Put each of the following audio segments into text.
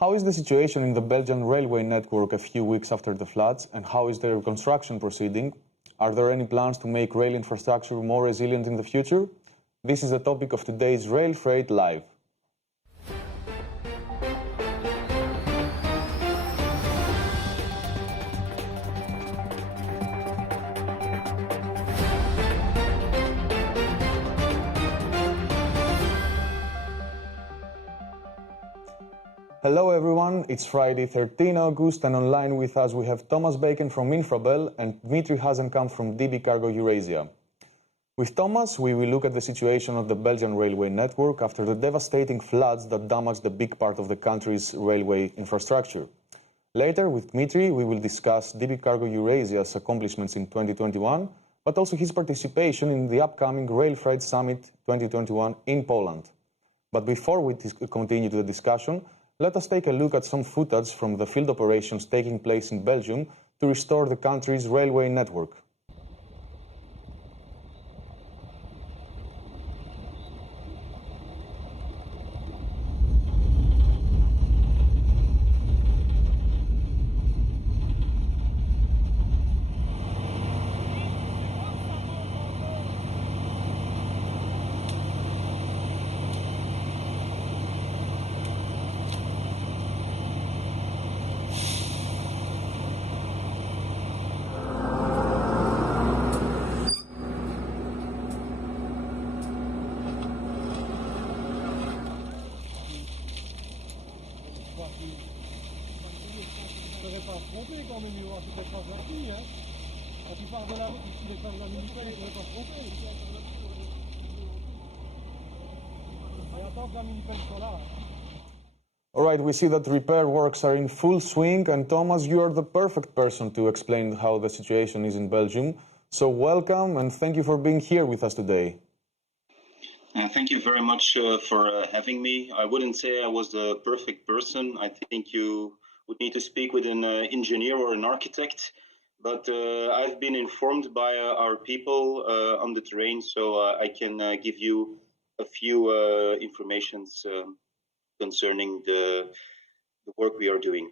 How is the situation in the Belgian railway network a few weeks after the floods, and how is the reconstruction proceeding? Are there any plans to make rail infrastructure more resilient in the future? This is the topic of today's Rail Freight Live. Hello everyone, it's Friday 13 August and online with us we have Thomas Baeken from Infrabel and Dmitrij Hasenkampf from DB Cargo Eurasia. With Thomas, we will look at the situation of the Belgian railway network after the devastating floods that damaged a big part of the country's railway infrastructure. Later, with Dmitrij, we will discuss DB Cargo Eurasia's accomplishments in 2021, but also his participation in the upcoming RailFreight Summit 2021 in Poland. But before we continue the discussion, let us take a look at some footage from the field operations taking place in Belgium to restore the country's railway network. All right, we see that repair works are in full swing, and Thomas, you are the perfect person to explain how the situation is in Belgium. So welcome and thank you for being here with us today. Thank you very much for having me. I wouldn't say I was the perfect person. I think you would need to speak with an engineer or an architect. But I've been informed by our people on the terrain, so I can give you a few informations concerning the work we are doing.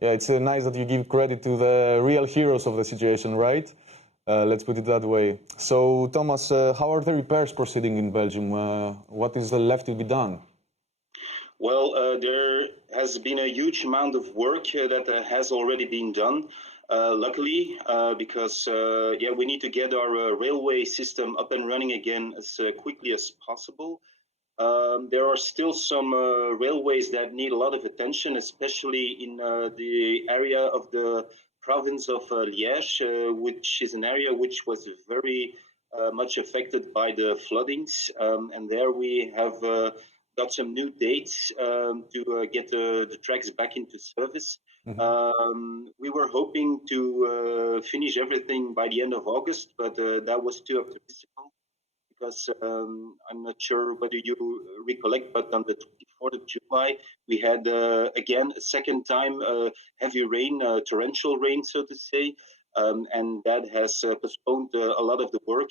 Yeah, it's nice that you give credit to the real heroes of the situation, right? Let's put it that way. So, Thomas, how are the repairs proceeding in Belgium? What is left to be done? Well, there has been a huge amount of work that has already been done. Luckily, because we need to get our railway system up and running again as quickly as possible. There are still some railways that need a lot of attention, especially in the area of the province of Liège, which is an area which was very much affected by the floodings. And there we have got some new dates to get the tracks back into service. Mm-hmm. We were hoping to finish everything by the end of August, but that was too optimistic because I'm not sure whether you recollect, but on the 24th of July, we had again a second time heavy rain, torrential rain, so to say. And that has postponed a lot of the work,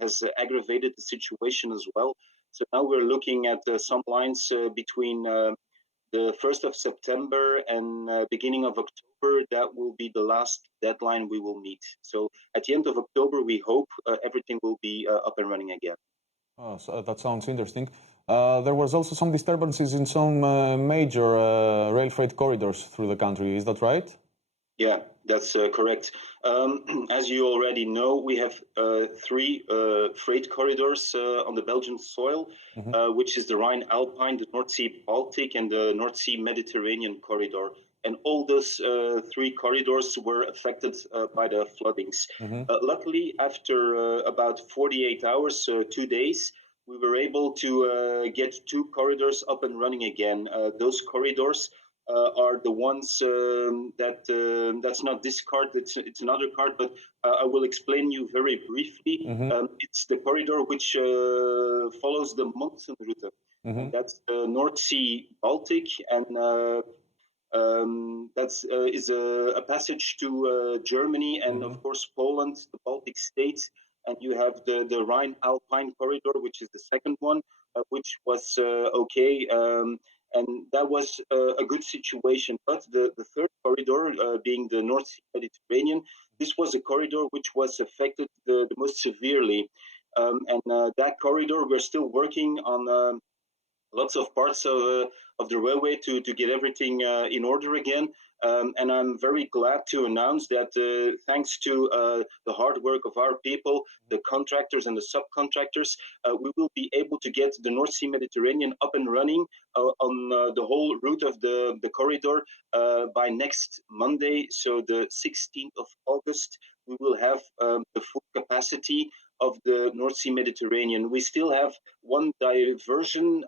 has aggravated the situation as well. So now we're looking at some lines between the 1st of September and beginning of October. That will be the last deadline we will meet. So at the end of October, we hope everything will be up and running again. Oh, so that sounds interesting. There was also some disturbances in some major rail freight corridors through the country. Is that right? Yeah, that's correct. As you already know, we have three freight corridors on the Belgian soil, mm-hmm. Which is the Rhine-Alpine, the North Sea Baltic, and the North Sea Mediterranean corridor. And all those three corridors were affected by the floodings. Mm-hmm. Luckily, after about 48 hours, 2 days, we were able to get two corridors up and running again. Those corridors are the ones that's not this card, it's another card, but I will explain you very briefly. Mm-hmm. It's the corridor which follows the Monsen route. Mm-hmm. That's the North Sea Baltic, and is a passage to Germany and, mm-hmm. of course, Poland, the Baltic states. And you have the Rhine-Alpine corridor, which is the second one, which was okay. and that was a good situation. But the third corridor, being the North Sea Mediterranean, this was a corridor which was affected the most severely. And that corridor, we're still working on lots of parts of the railway to get everything in order again. And I'm very glad to announce that thanks to the hard work of our people, the contractors and the subcontractors, we will be able to get the North Sea Mediterranean up and running on the whole route of the corridor by next Monday. So the 16th of August, we will have the full capacity of the North Sea Mediterranean. We still have one diversion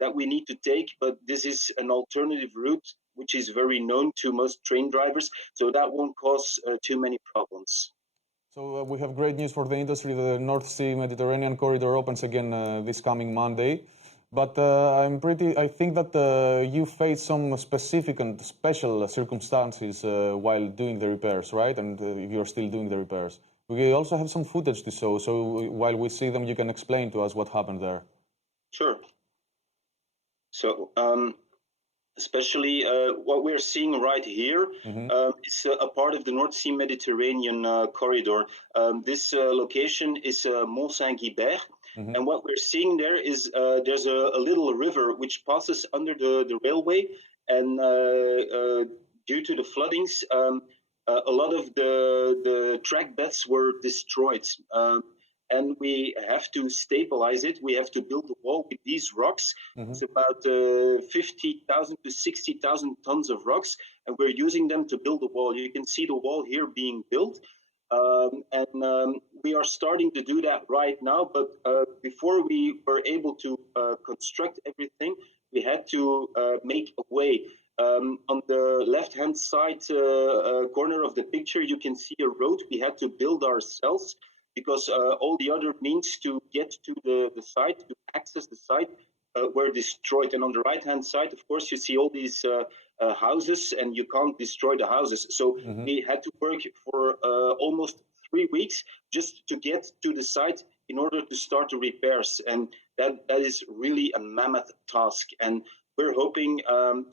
that we need to take, but this is an alternative route which is very known to most train drivers, so that won't cause too many problems. So we have great news for the industry. The North Sea Mediterranean corridor opens again this coming Monday. But I think that you face some specific and special circumstances while doing the repairs, right? And you're still doing the repairs. We also have some footage to show, so while we see them, you can explain to us what happened there. Sure. So, especially what we're seeing right here is a part of the North Sea Mediterranean corridor. This location is Mont-Saint-Guibert, and what we're seeing there is there's a little river which passes under the railway, and due to the floodings, a lot of the track beds were destroyed. And we have to stabilize it. We have to build a wall with these rocks. It's about 50,000 to 60,000 tons of rocks, and we're using them to build the wall. You can see the wall here being built. We are starting to do that right now, but before we were able to construct everything, we had to make a way. On the left-hand side corner of the picture, you can see a road we had to build ourselves, because all the other means to get to the site, to access the site, were destroyed. And on the right-hand side, of course, you see all these houses, and you can't destroy the houses. So we had to work for almost 3 weeks just to get to the site in order to start the repairs. And that is really a mammoth task. And we're hoping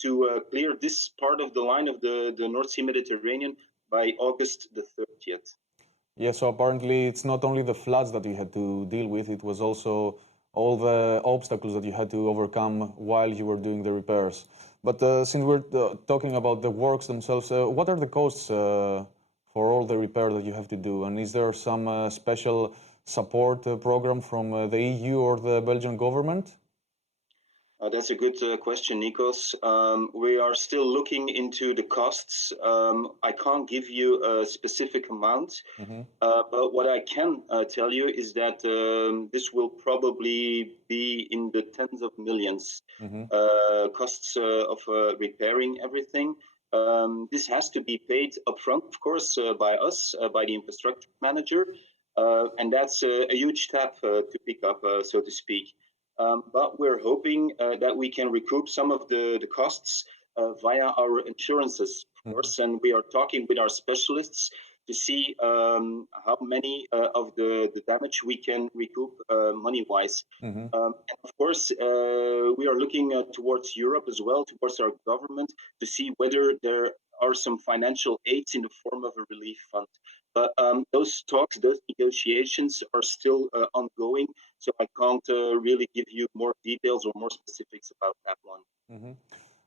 to clear this part of the line of the North Sea Mediterranean by August the 30th. Yeah, so apparently it's not only the floods that you had to deal with, it was also all the obstacles that you had to overcome while you were doing the repairs. But since we're talking about the works themselves, what are the costs for all the repair that you have to do? And is there some special support program from the EU or the Belgian government? That's a good question, Nikos. We are still looking into the costs. I can't give you a specific amount, but what I can tell you is that this will probably be in the tens of millions costs of repairing everything. This has to be paid upfront, of course, by us, by the infrastructure manager, and that's a huge tab to pick up, so to speak. But we're hoping that we can recoup some of the costs via our insurances, of course, and we are talking with our specialists to see how many of the damage we can recoup money-wise. And of course, we are looking towards Europe as well, towards our government, to see whether there are some financial aids in the form of a relief fund. But those talks, those negotiations are still ongoing, so I can't really give you more details or more specifics about that one.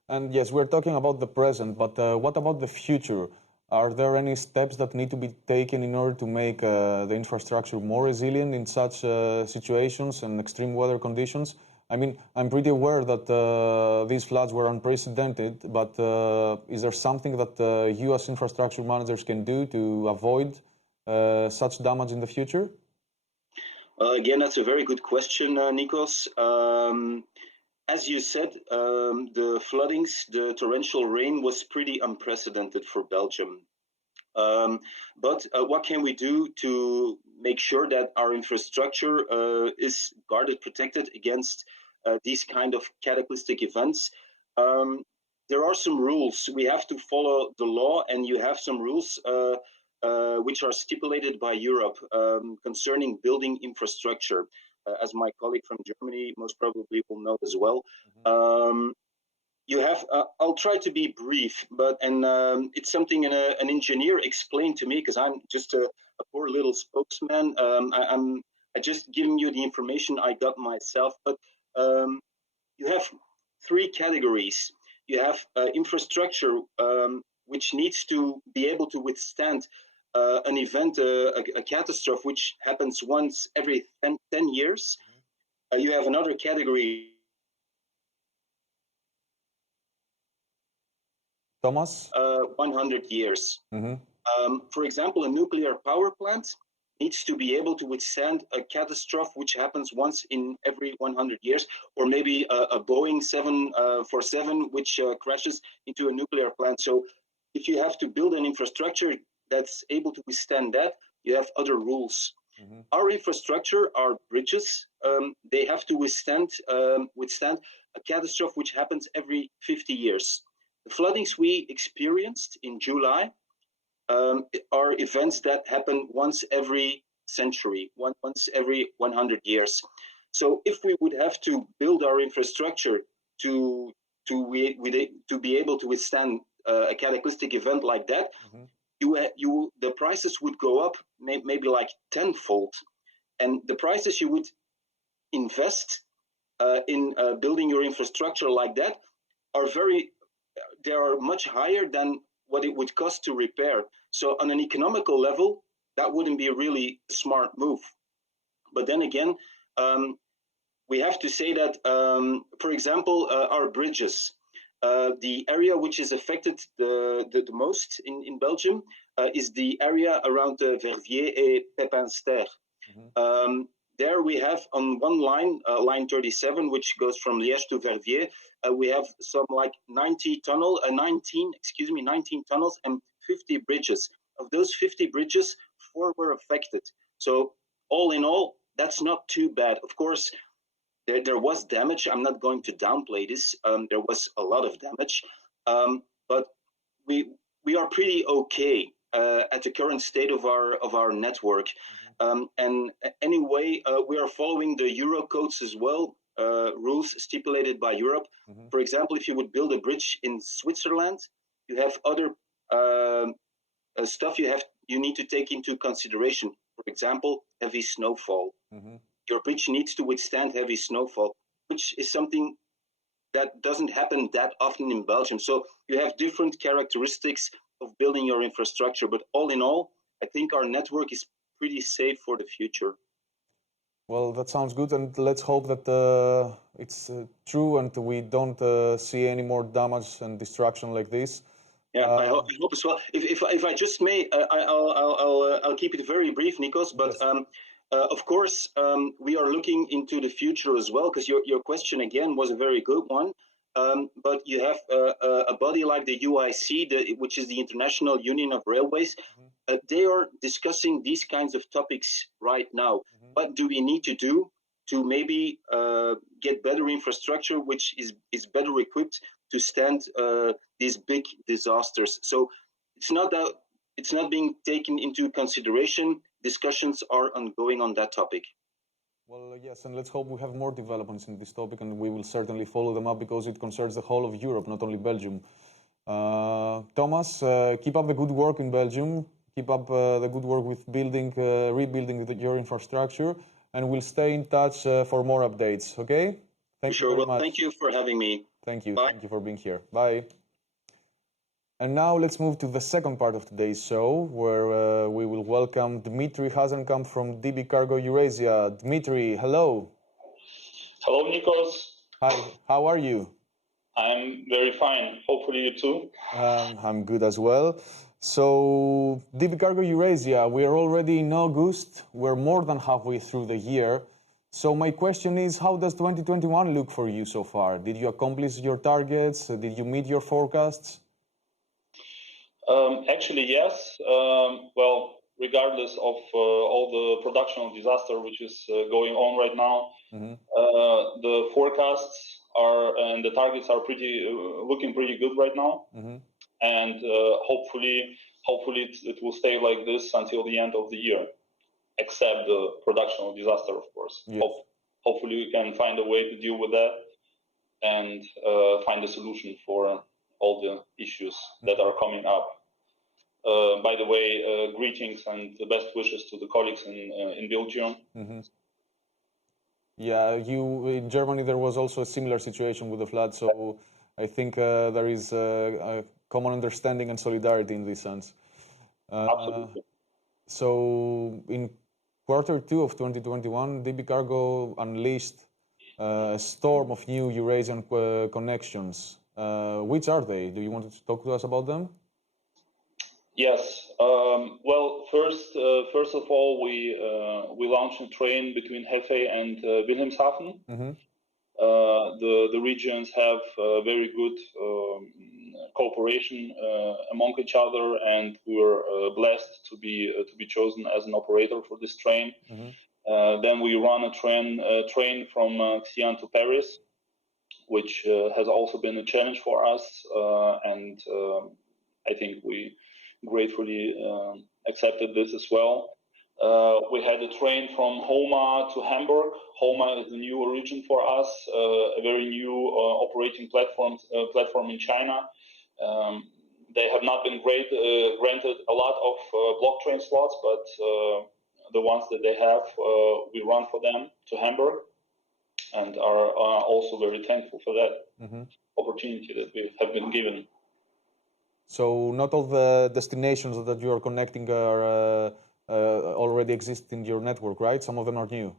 And yes, we're talking about the present, but what about the future? Are there any steps that need to be taken in order to make the infrastructure more resilient in such situations and extreme weather conditions? I mean, I'm pretty aware that these floods were unprecedented, but is there something that you as infrastructure managers can do to avoid such damage in the future? Again, that's a very good question, Nikos. As you said, the floodings, the torrential rain was pretty unprecedented for Belgium. But what can we do to make sure that our infrastructure is guarded, protected against these kind of cataclysmic events? There are some rules. We have to follow the law, and you have some rules which are stipulated by Europe concerning building infrastructure, as my colleague from Germany most probably will know as well. you have. I'll try to be brief, but it's something an engineer explained to me because I'm just a poor little spokesman. I just giving you the information I got myself, but you have three categories. You have infrastructure, which needs to be able to withstand an event, a catastrophe, which happens once every 10 years. You have another category. Thomas? 100 years. For example, a nuclear power plant needs to be able to withstand a catastrophe which happens once in every 100 years, or maybe a Boeing 747 which crashes into a nuclear plant. So if you have to build an infrastructure that's able to withstand that, you have other rules. Our infrastructure, our bridges, they have to withstand a catastrophe which happens every 50 years. The floodings we experienced in July are events that happen once every century, once every 100 years. So if we would have to build our infrastructure to be able to withstand a cataclysmic event like that, the prices would go up maybe like tenfold, and the prices you would invest in building your infrastructure like that they are much higher than what it would cost to repair. So on an economical level, that wouldn't be a really smart move. But then again, we have to say that, for example, our bridges, the area which is affected the most in Belgium is the area around Verviers et Pepinster. There we have on one line, line 37, which goes from Liège to Verviers, we have some like 19 tunnels and 50 bridges. Of those 50 bridges, 4 were affected. So all in all, that's not too bad. Of course, there was damage. I'm not going to downplay this. There was a lot of damage, but we are pretty okay at the current state of our network. And anyway, we are following the Euro codes as well, rules stipulated by Europe. For example, if you would build a bridge in Switzerland, you have other stuff you need to take into consideration. For example, heavy snowfall. Your bridge needs to withstand heavy snowfall, which is something that doesn't happen that often in Belgium. So you have different characteristics of building your infrastructure. But all in all, I think our network is pretty safe for the future. Well, that sounds good, and let's hope that it's true and we don't see any more damage and destruction like this. Yeah, I hope as well. If I just may, I'll keep it very brief, Nikos. But yes. Of course, we are looking into the future as well, because your question again was a very good one. But you have a body like the UIC, which is the International Union of Railways. They are discussing these kinds of topics right now. What do we need to do to maybe get better infrastructure, which is better equipped to stand these big disasters? So it's not being taken into consideration. Discussions are ongoing on that topic. Well, yes, and let's hope we have more developments in this topic, and we will certainly follow them up because it concerns the whole of Europe, not only Belgium. Thomas, keep up the good work in Belgium. Keep up the good work with rebuilding your infrastructure, and we'll stay in touch for more updates, okay? Thank you very much. Thank you for having me. Thank you. Bye. Thank you for being here. Bye. And now let's move to the second part of today's show, where we will welcome Dmitrij Hasenkampf from DB Cargo Eurasia. Dmitry, hello. Hello, Nikos. Hi, how are you? I'm very fine. Hopefully you too. I'm good as well. So, DB Cargo Eurasia, we are already in August. We're more than halfway through the year. So my question is, how does 2021 look for you so far? Did you accomplish your targets? Did you meet your forecasts? Actually, yes. Well, regardless of all the production disaster which is going on right now, the forecasts and the targets are looking pretty good right now. And hopefully it will stay like this until the end of the year, except the production disaster, of course. Yes. Hopefully we can find a way to deal with that. and find a solution for all the issues that are coming up. By the way, greetings and the best wishes to the colleagues in Belgium. Mm-hmm. Yeah, in Germany there was also a similar situation with the flood, so I think there is a common understanding and solidarity in this sense. Absolutely. So in Q2 of 2021, DB Cargo unleashed a storm of new Eurasian connections. Which are they? Do you want to talk to us about them? Yes. Well, first of all, we launched a train between Hefei and Wilhelmshaven. Mm-hmm. The regions have very good cooperation among each other, and we were blessed to be chosen as an operator for this train. Mm-hmm. Then we run a train from Xi'an to Paris, which has also been a challenge for us, and I think we gratefully accepted this as well. We had a train from Homa to Hamburg. Homa is a new origin for us, a very new operating platform in China. They have not been granted a lot of block train slots, but the ones that they have, we run for them to Hamburg, and are also very thankful for that opportunity that we have been given. So not all the destinations that you are connecting are already exist in your network, right? Some of them are new.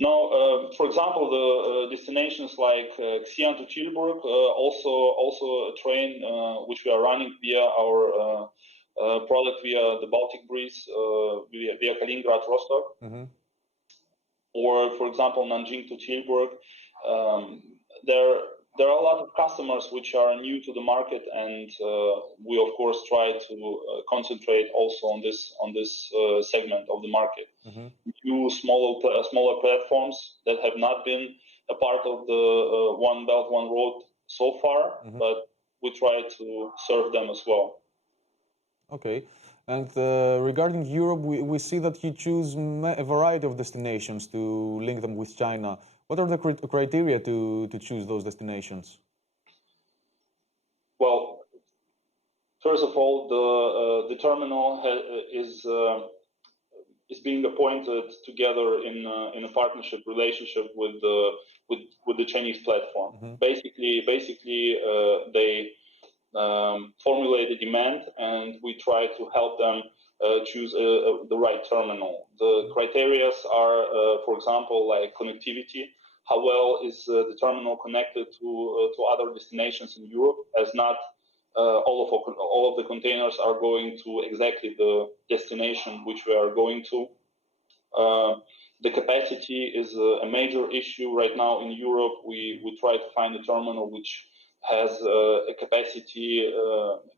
No, for example, the destinations like Xi'an to Tilburg, also a train which we are running via our product via the Baltic Breeze, via Kaliningrad, Rostock. Mm-hmm. Or, for example, Nanjing to Tilburg. There are a lot of customers which are new to the market, and we of course try to concentrate also on this segment of the market. Mm-hmm. New smaller platforms that have not been a part of the One Belt One Road so far, mm-hmm. but we try to serve them as well. Okay. And regarding Europe, we see that you choose a variety of destinations to link them with China. What are the criteria to choose those destinations? Well, first of all, the terminal is being appointed together in a partnership relationship with the Chinese platform. Mm-hmm. Basically, they formulate a demand, and we try to help them choose the right terminal. The criteria are, for example, like connectivity. How well is the terminal connected to other destinations in Europe? As not all of the containers are going to exactly the destination which we are going to. The capacity is a major issue right now in Europe. We try to find a terminal which has a capacity,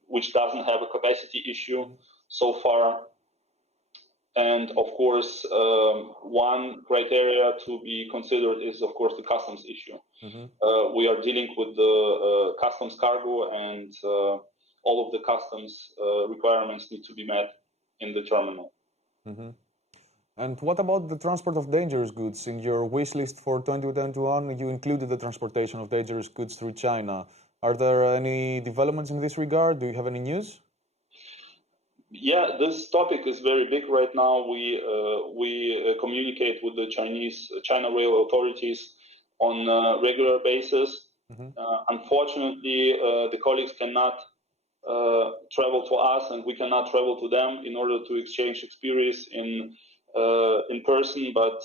which doesn't have a capacity issue so far. And of course, one criteria to be considered is, of course, the customs issue. Mm-hmm. We are dealing with the customs cargo, and all of the customs requirements need to be met in the terminal. Mm-hmm. And what about the transport of dangerous goods? In your wish list for 2021, you included the transportation of dangerous goods through China. Are there any developments in this regard? Do you have any news? Yeah, this topic is very big right now. We communicate with the China rail authorities on a regular basis. Mm-hmm. Unfortunately, the colleagues cannot travel to us, and we cannot travel to them in order to exchange experience in person. But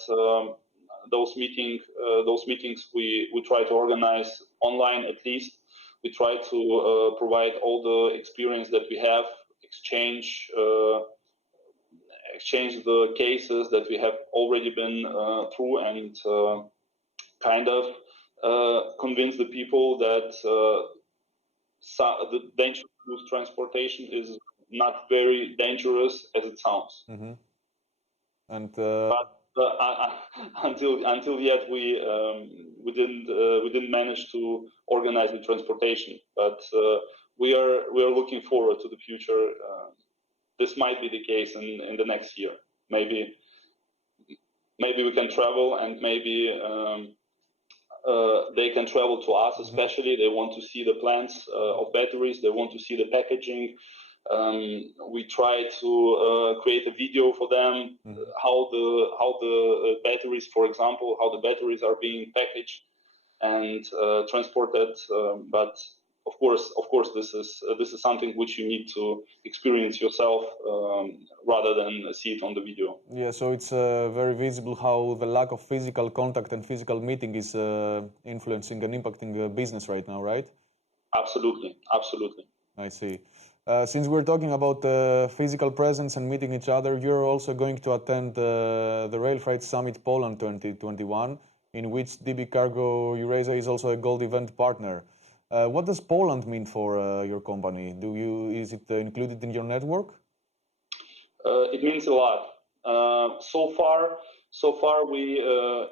those meetings we try to organize online at least. We try to provide all the experience that we have. Exchange the cases that we have already been through, and kind of convince the people that the dangerous transportation is not very dangerous as it sounds. Mm-hmm. And but until yet we didn't manage to organize the transportation, but we are looking forward to the future. This might be the case in the next year. Maybe we can travel, and maybe they can travel to us, especially. They want to see the plants of batteries. They want to see the packaging. We try to create a video for them, how the batteries, for example, how the batteries are being packaged and transported. But of course, this is something which you need to experience yourself rather than see it on the video. Yeah, so it's very visible how the lack of physical contact and physical meeting is influencing and impacting business right now, right? Absolutely, absolutely. I see. Since we're talking about physical presence and meeting each other, you're also going to attend the RailFreight Summit Poland 2021, in which DB Cargo Eurasia is also a gold event partner. What does Poland mean for your company? Is it included in your network? It means a lot. So far we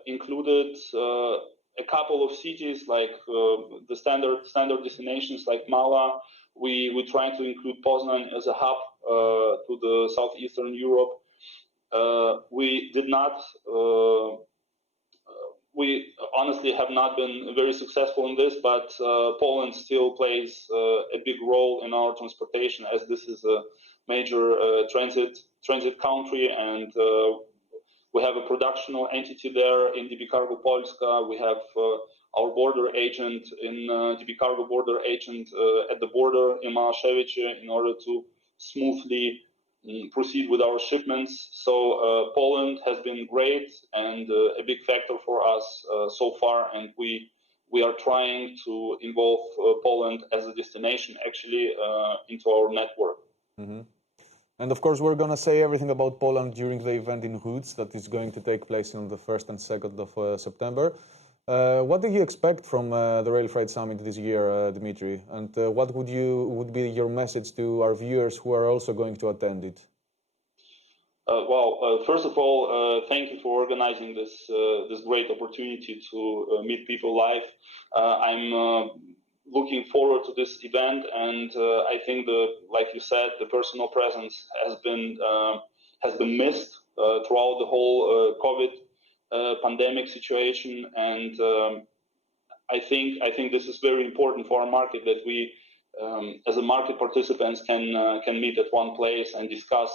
included a couple of cities like the standard destinations like Mala. We try to include Poznan as a hub to the southeastern Europe. We did not. We honestly have not been very successful in this, but Poland still plays a big role in our transportation, as this is a major transit country, and we have a productional entity there in DB Cargo Polska. We have our border agent in DB Cargo border agent at the border in Małaszewicze in order to smoothly proceed with our shipments. So Poland has been great and a big factor for us so far, and we are trying to involve Poland as a destination actually into our network. Mm-hmm. And of course, we're going to say everything about Poland during the event in Łódź that is going to take place on the 1st and 2nd of September. What do you expect from the RailFreight Summit this year, Dmitry? And what would be your message to our viewers who are also going to attend it? First of all, thank you for organizing this great opportunity to meet people live. I'm looking forward to this event, and I think like you said, the personal presence has been missed throughout the whole COVID pandemic situation, and I think this is very important for our market, that we, as a market participants, can meet at one place and discuss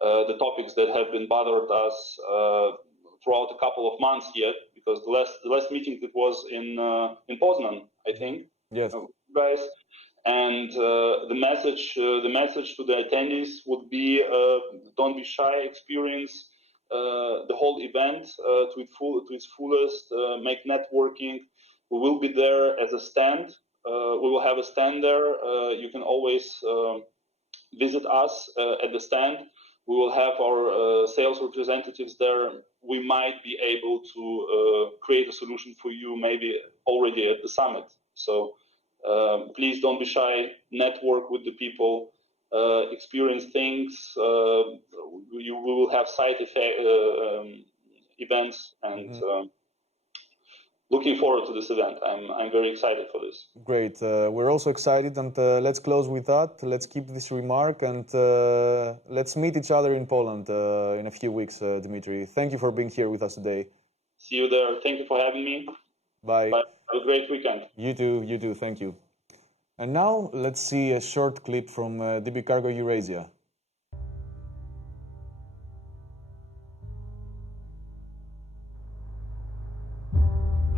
the topics that have been bothered us throughout a couple of months yet, because the last meeting that was in Poznan, I think. Yes, guys. And the message to the attendees would be: don't be shy, experience the whole event to its fullest. Make networking. We will be there as a stand. We will have a stand there. You can always visit us at the stand. We will have our sales representatives there. We might be able to create a solution for you, maybe already at the summit. So please don't be shy. Network with the people. Experience things. We will have side effect events, and looking forward to this event. I'm very excited for this. Great. We're also excited, and let's close with that. Let's keep this remark, and let's meet each other in Poland in a few weeks, Dmitry. Thank you for being here with us today. See you there. Thank you for having me. Bye. Bye. Have a great weekend. You too. Thank you. And now let's see a short clip from DB Cargo Eurasia.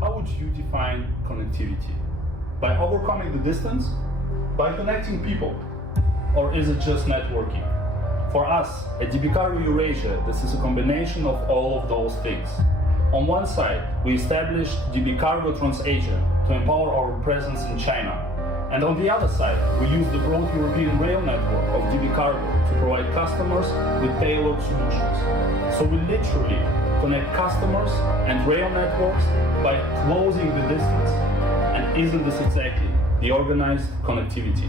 How would you define connectivity? By overcoming the distance? By connecting people? Or is it just networking? For us, at DB Cargo Eurasia, this is a combination of all of those things. On one side, we established DB Cargo Trans-Asia to empower our presence in China. And on the other side, we use the broad European rail network of DB Cargo to provide customers with tailored solutions. So we literally connect customers and rail networks by closing the distance. And isn't this exactly the organized connectivity?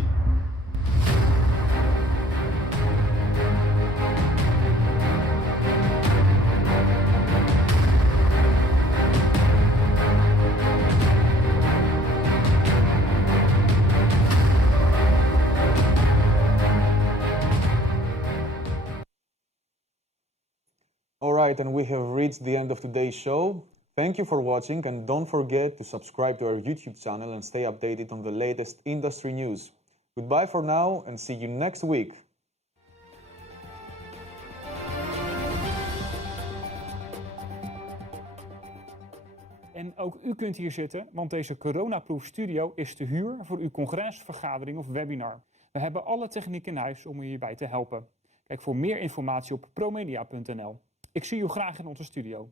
All right, and we have reached the end of today's show. Thank you for watching, and don't forget to subscribe to our YouTube channel and stay updated on the latest industry news. Goodbye for now and see you next week. En ook u kunt hier zitten, want deze coronaproof studio is te huur voor uw congres, vergadering of webinar. We hebben alle techniek in huis om u hierbij te helpen. Kijk voor meer informatie op promedia.nl. Ik zie u graag in onze studio.